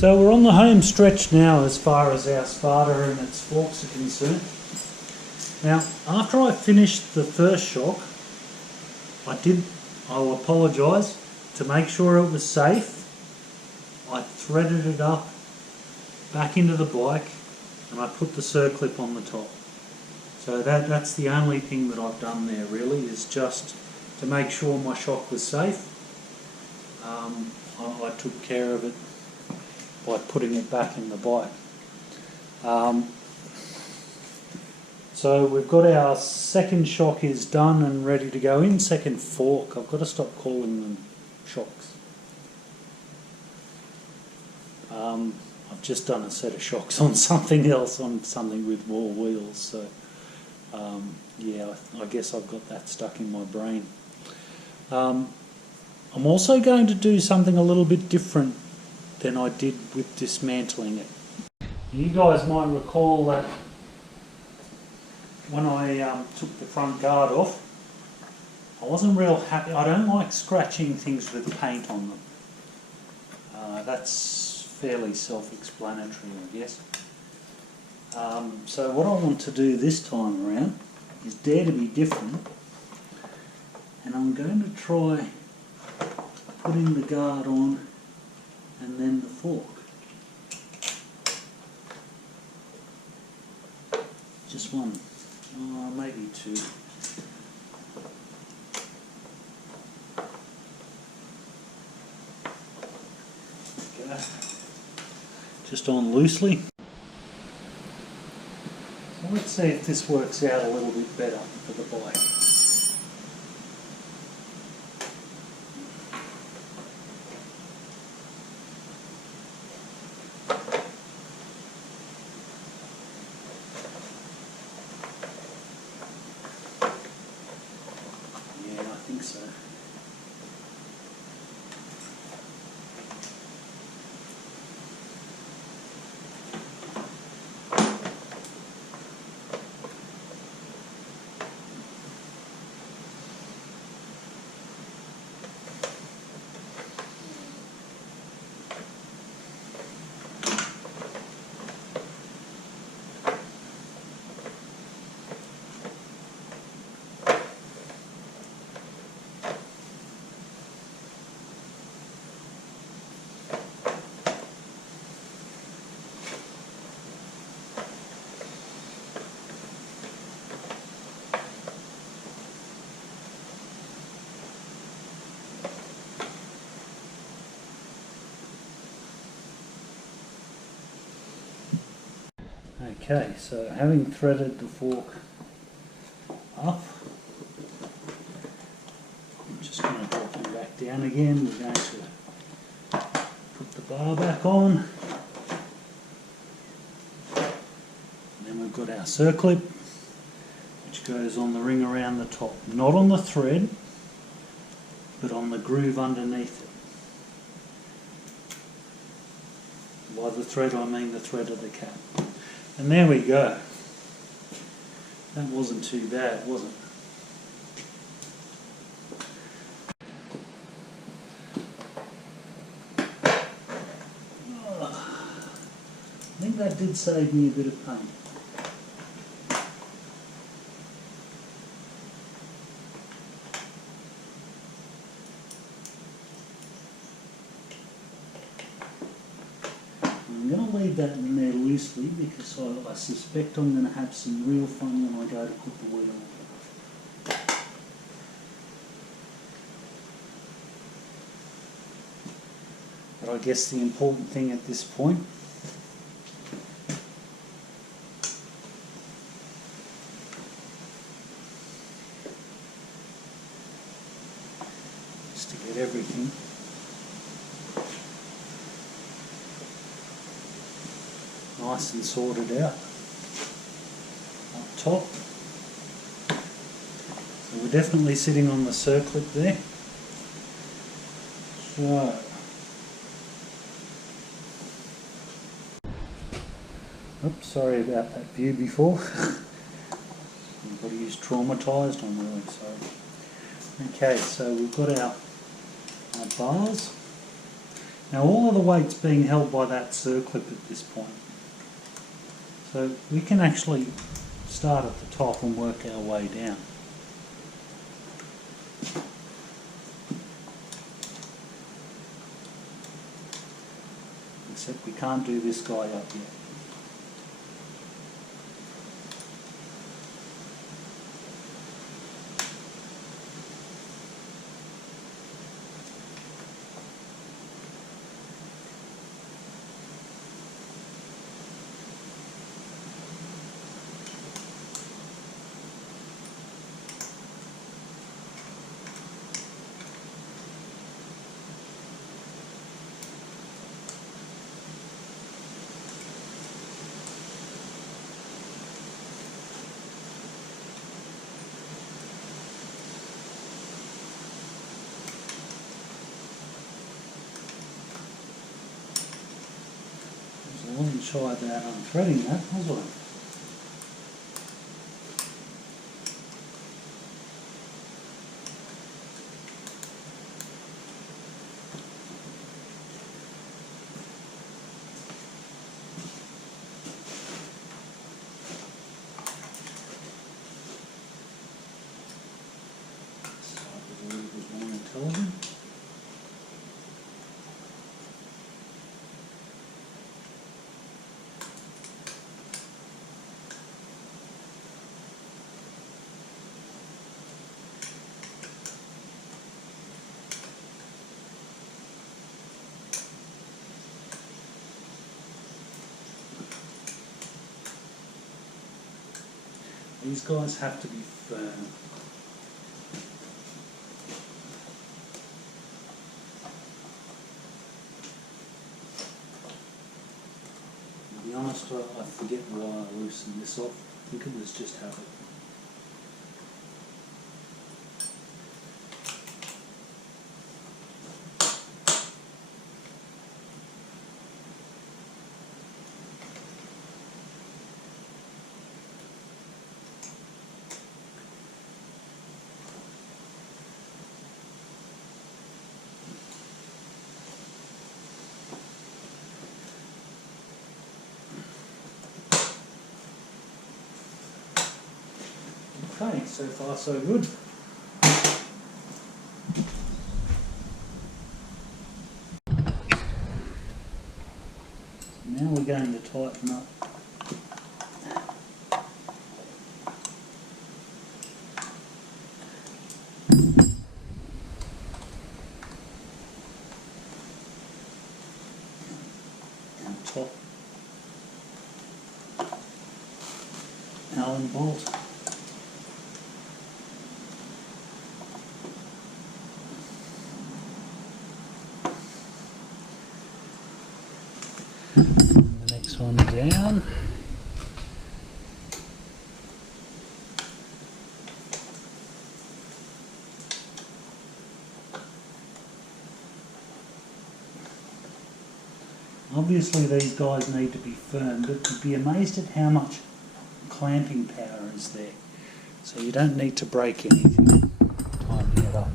So we're on the home stretch now as far as our Spada and its forks are concerned. Now, after I finished the first shock, I'll apologise, to make sure it was safe, I threaded it up back into the bike and I put the circlip on the top. So that's the only thing that I've done there really, is just to make sure my shock was safe. I took care of it by putting it back in the bike. So we've got our second shock is done and ready to go in. Second fork, I've got to stop calling them shocks. I've just done a set of shocks on something else, on something with more wheels. So yeah, I guess I've got that stuck in my brain. I'm also going to do something a little bit different than I did with dismantling it. You guys might recall that when I took the front guard off, I wasn't real happy. I don't like scratching things with paint on them. That's fairly self-explanatory, I guess. So what I want to do this time around is dare to be different, and I'm going to try putting the guard on and then the fork. Just one, maybe two. Okay. Just on loosely. So let's see if this works out a little bit better for the bike. So okay, so having threaded the fork up, I'm just going to drop it back down again. We're going to put the bar back on, and then we've got our circlip, which goes on the ring around the top, not on the thread, but on the groove underneath it. By the thread I mean the thread of the cap. And there we go. That wasn't too bad, was it? I think that did save me a bit of pain. I'm going to leave that in there loosely because I suspect I'm going to have some real fun when I go to put the wheel on. But I guess the important thing at this point is to get everything nice and sorted out up top. So we're definitely sitting on the circlip there. So oops, sorry about that view before. Anybody who's traumatised, I'm really sorry. Okay, so we've got our bars. Now all of the weight's being held by that circlip at this point. So we can actually start at the top and work our way down. Except we can't do this guy up yet. I wasn't shy about unthreading that, was I? So I believe it was more intelligent. These guys have to be firm. To be honest, I forget why I loosened this off. I think it was just habit. Okay, so far so good. Now we're going to tighten up our top Allen bolt. The next one down. Obviously these guys need to be firm, but you'd be amazed at how much clamping power is there. So you don't need to break anything tightening it up.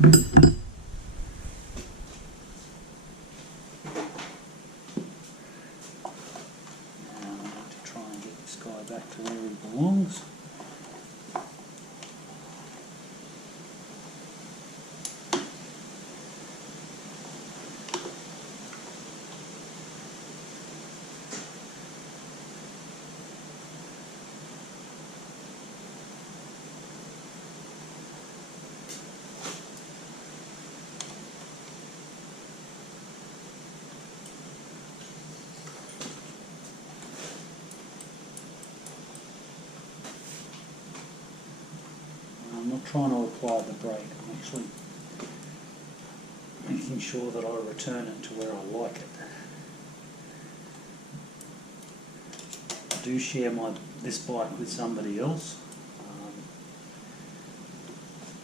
Now I'm going to try and get this guy back to where he belongs. I'm not trying to apply the brake, I'm actually making sure that I return it to where I like it. I do share this bike with somebody else.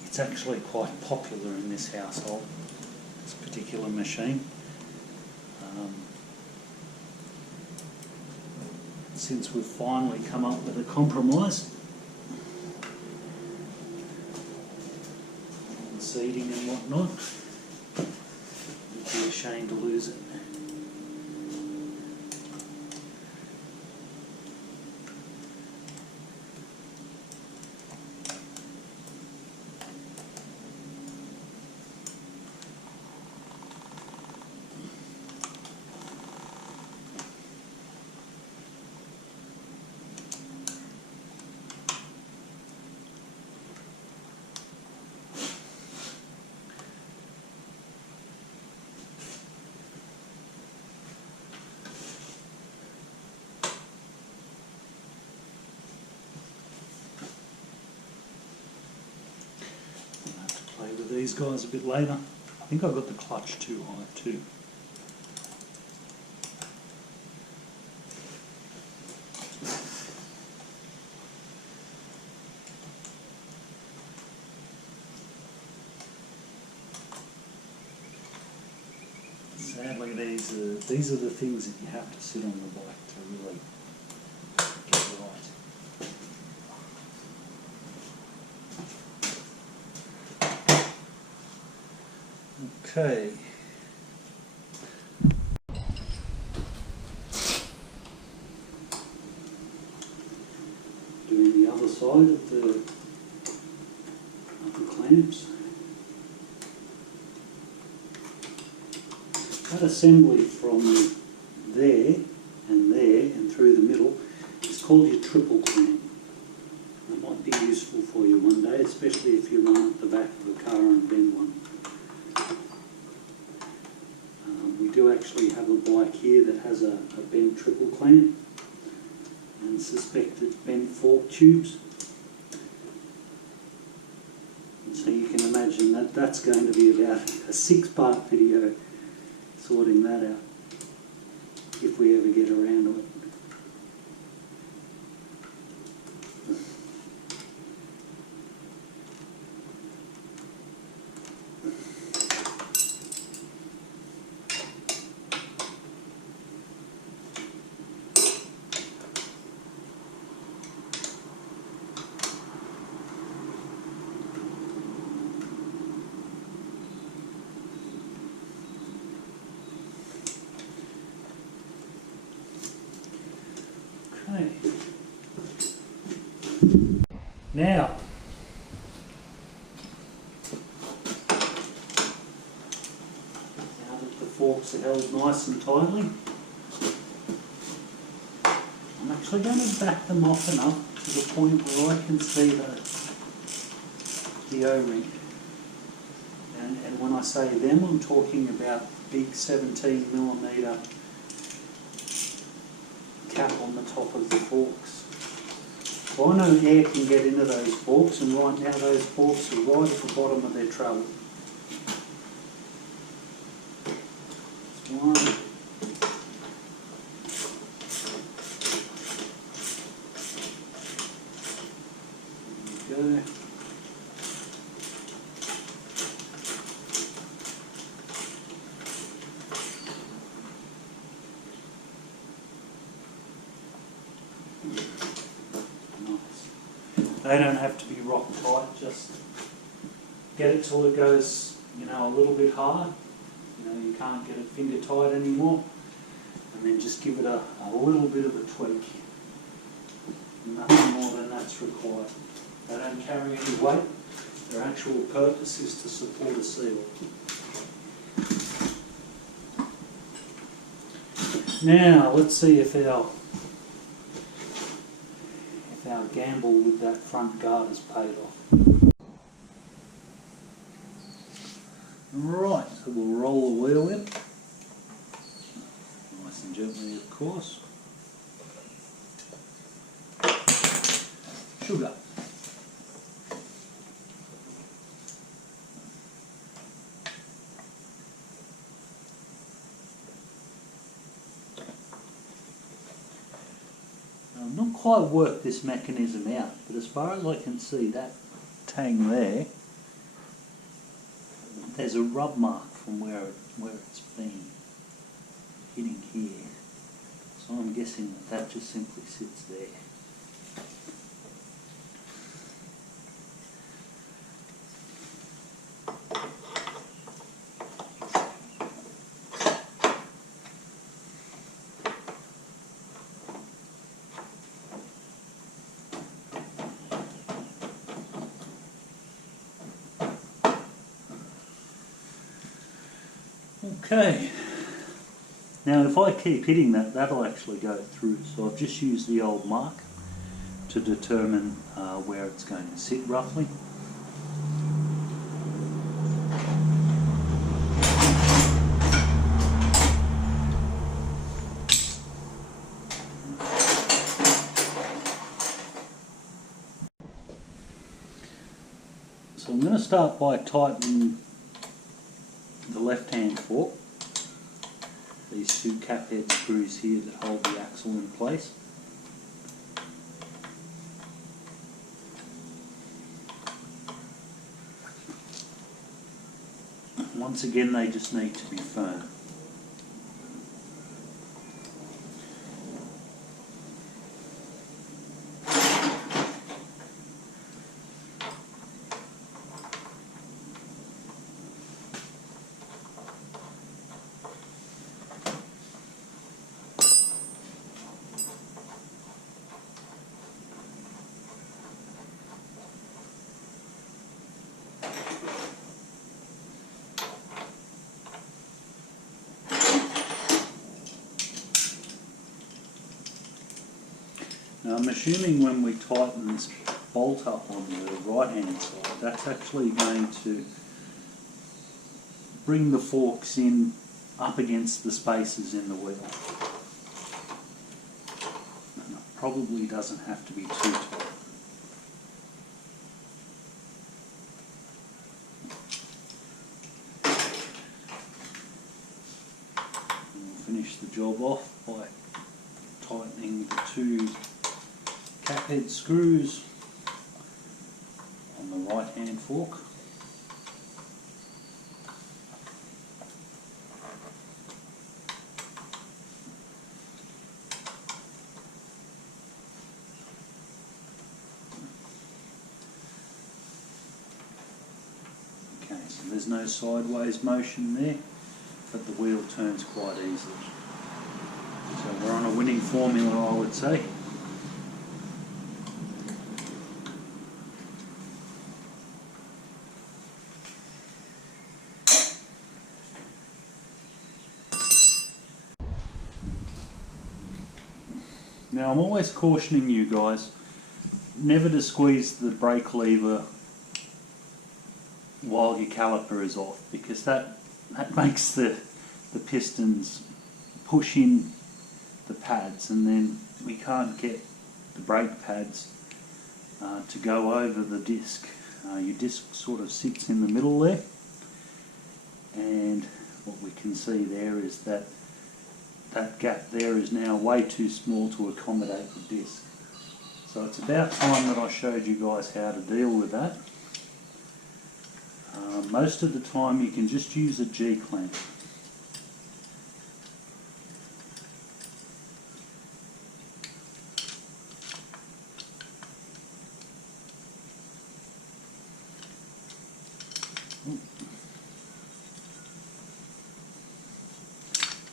It's actually quite popular in this household, this particular machine. Since we've finally come up with a compromise, seating and whatnot. I'd be ashamed to lose it. With these guys a bit later. I think I got the clutch too high too. Sadly, these are the things that you have to sit on the bike to really get right. Okay. Doing the other side of the clamps. That assembly from there and through the middle is called your triple clamp. That might be useful for you one day, especially if you run at the back of the car and bend one. We do actually have a bike here that has a bent triple clamp and suspected bent fork tubes. And so you can imagine that that's going to be about a 6-part video sorting that out if we ever get around to it. Now, that the forks are held nice and tightly, I'm actually going to back them off enough to the point where I can see the O-ring. And when I say them, I'm talking about big 17mm cap on the top of the forks. So I know air can get into those forks, and right now those forks are right at the bottom of their travel. That's one. There we go. They don't have to be rock tight, just get it till it goes, a little bit hard. You can't get it finger tight anymore. And then just give it a little bit of a tweak. Nothing more than that's required. They don't carry any weight. Their actual purpose is to support a seal. Now, let's see if our gamble with that front guard has paid off. Right, so we'll roll the wheel in. Nice and gently, of course. Sugar. I've not quite worked this mechanism out, but as far as I can see, that tang there's a rub mark from where it's been hitting here. So I'm guessing that just simply sits there. Okay, now if I keep hitting that, that'll actually go through. So I've just used the old mark to determine where it's going to sit roughly. So I'm going to start by tightening the left-hand fork, these two cap head screws here that hold the axle in place. Once again, they just need to be firm. Now I'm assuming when we tighten this bolt up on the right hand side, that's actually going to bring the forks in up against the spaces in the wheel. And it probably doesn't have to be too tight. And we'll finish the job off by tightening the two cap head screws on the right hand fork. Okay, so there's no sideways motion there, but the wheel turns quite easily. So we're on a winning formula, I would say. Now I'm always cautioning you guys never to squeeze the brake lever while your caliper is off, because that makes the pistons push in the pads, and then we can't get the brake pads to go over the disc. Your disc sort of sits in the middle there, and what we can see there is that gap there is now way too small to accommodate the disc. So it's about time that I showed you guys how to deal with that. Most of the time you can just use a G-clamp.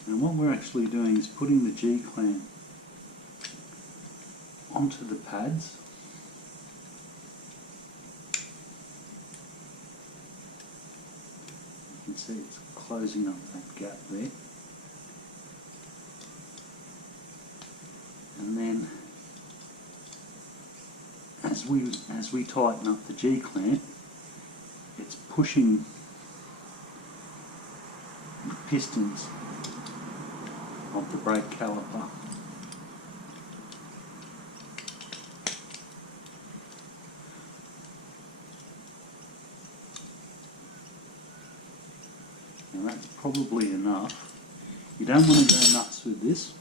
And what we're actually doing is putting the G-clamp onto the pads. You can see it's closing up that gap there. And then as we tighten up the G-clamp, it's pushing the pistons of the brake caliper. Now that's probably enough. You don't want to go nuts with this,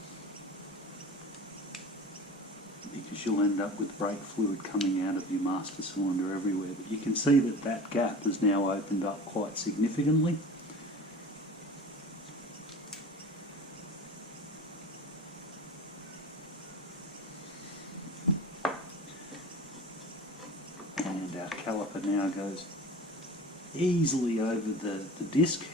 because you'll end up with brake fluid coming out of your master cylinder everywhere. But you can see that that gap has now opened up quite significantly. And our caliper now goes easily over the disc.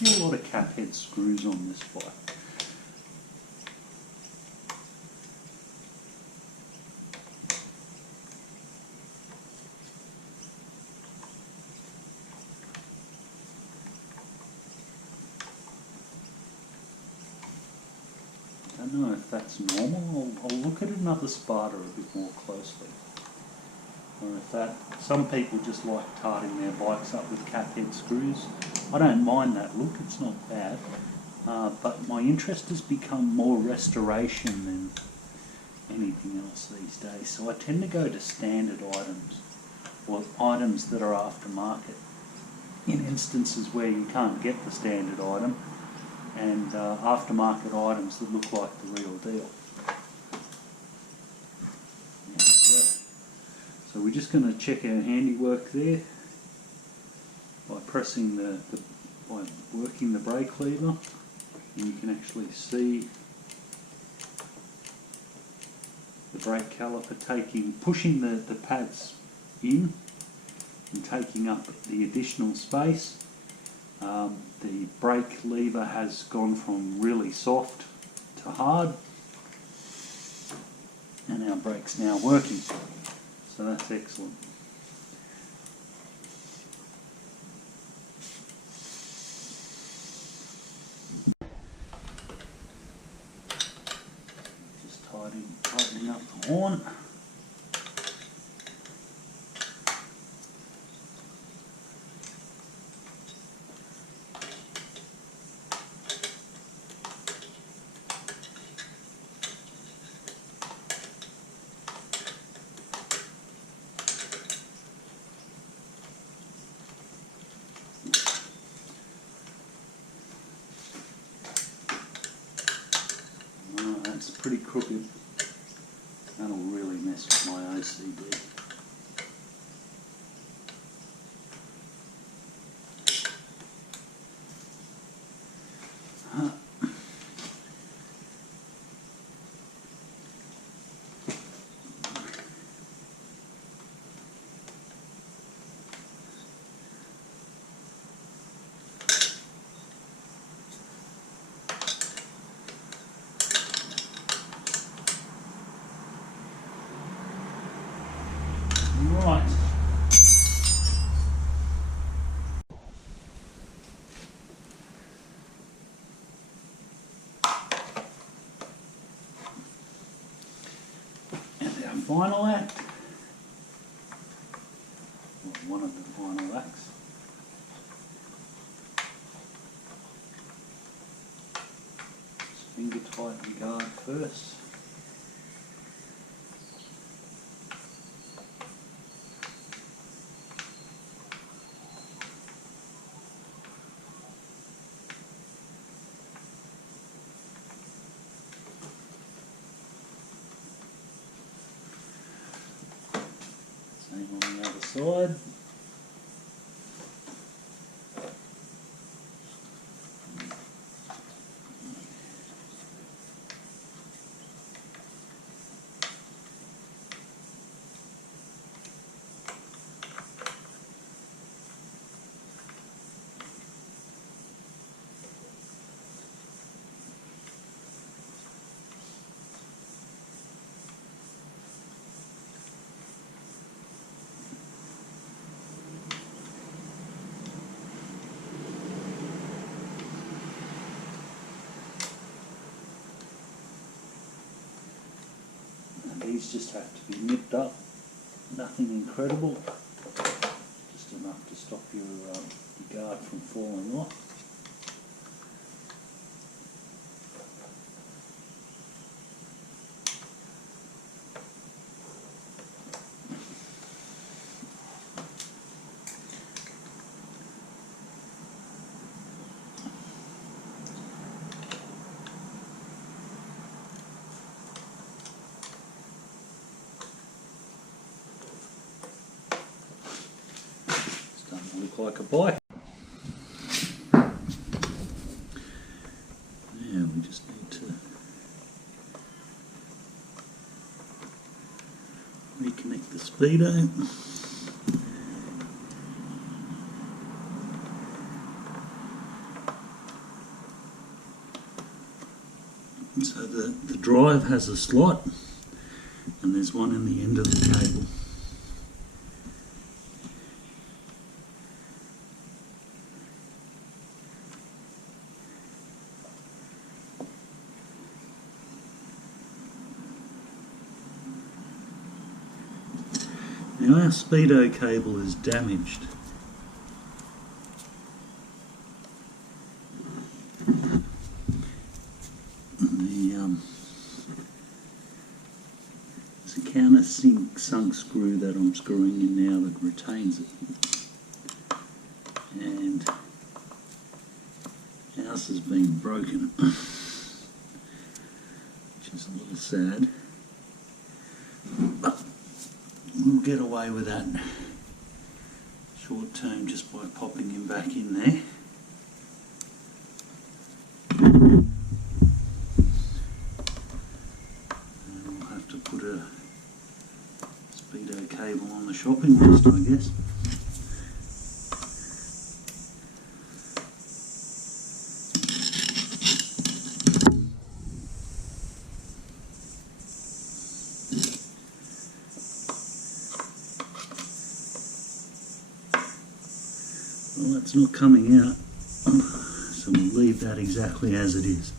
A lot of cap head screws on this bike. don't know if that's normal. I'll look at another Spada a bit more closely. Or if that, some people just like tarting their bikes up with cap head screws. I don't mind that look, it's not bad. But my interest has become more restoration than anything else these days. So I tend to go to standard items, or items that are aftermarket, in instances where you can't get the standard item, and aftermarket items that look like the real deal. So we're just going to check our handiwork there by pressing by working the brake lever, and you can actually see the brake caliper pushing the pads in and taking up the additional space. The brake lever has gone from really soft to hard, and our brake's now working. So that's excellent. Just tightening up the horn. That's pretty crooked. That'll really mess with my OCD. Right. And our final act, or one of the final acts. Just finger tighten the guard first. Same on the other side. These just have to be nipped up, nothing incredible, just enough to stop your guard from falling off. Look like a bike. Yeah, we just need to reconnect the speedo. So the drive has a slot, and there's one in the end of the cable. Now our speedo cable is damaged. There's a countersunk screw that I'm screwing in now that retains it. And ours has been broken, which is a little sad. But we'll get away with that short term just by popping him back in there. And we'll have to put a speedo cable on the shopping list, I guess. Well, that's not coming out, so we'll leave that exactly as it is.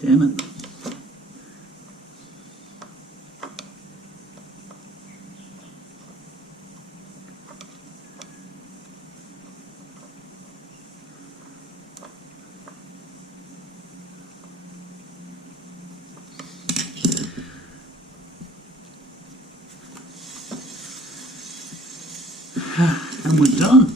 Damn it. And we're done.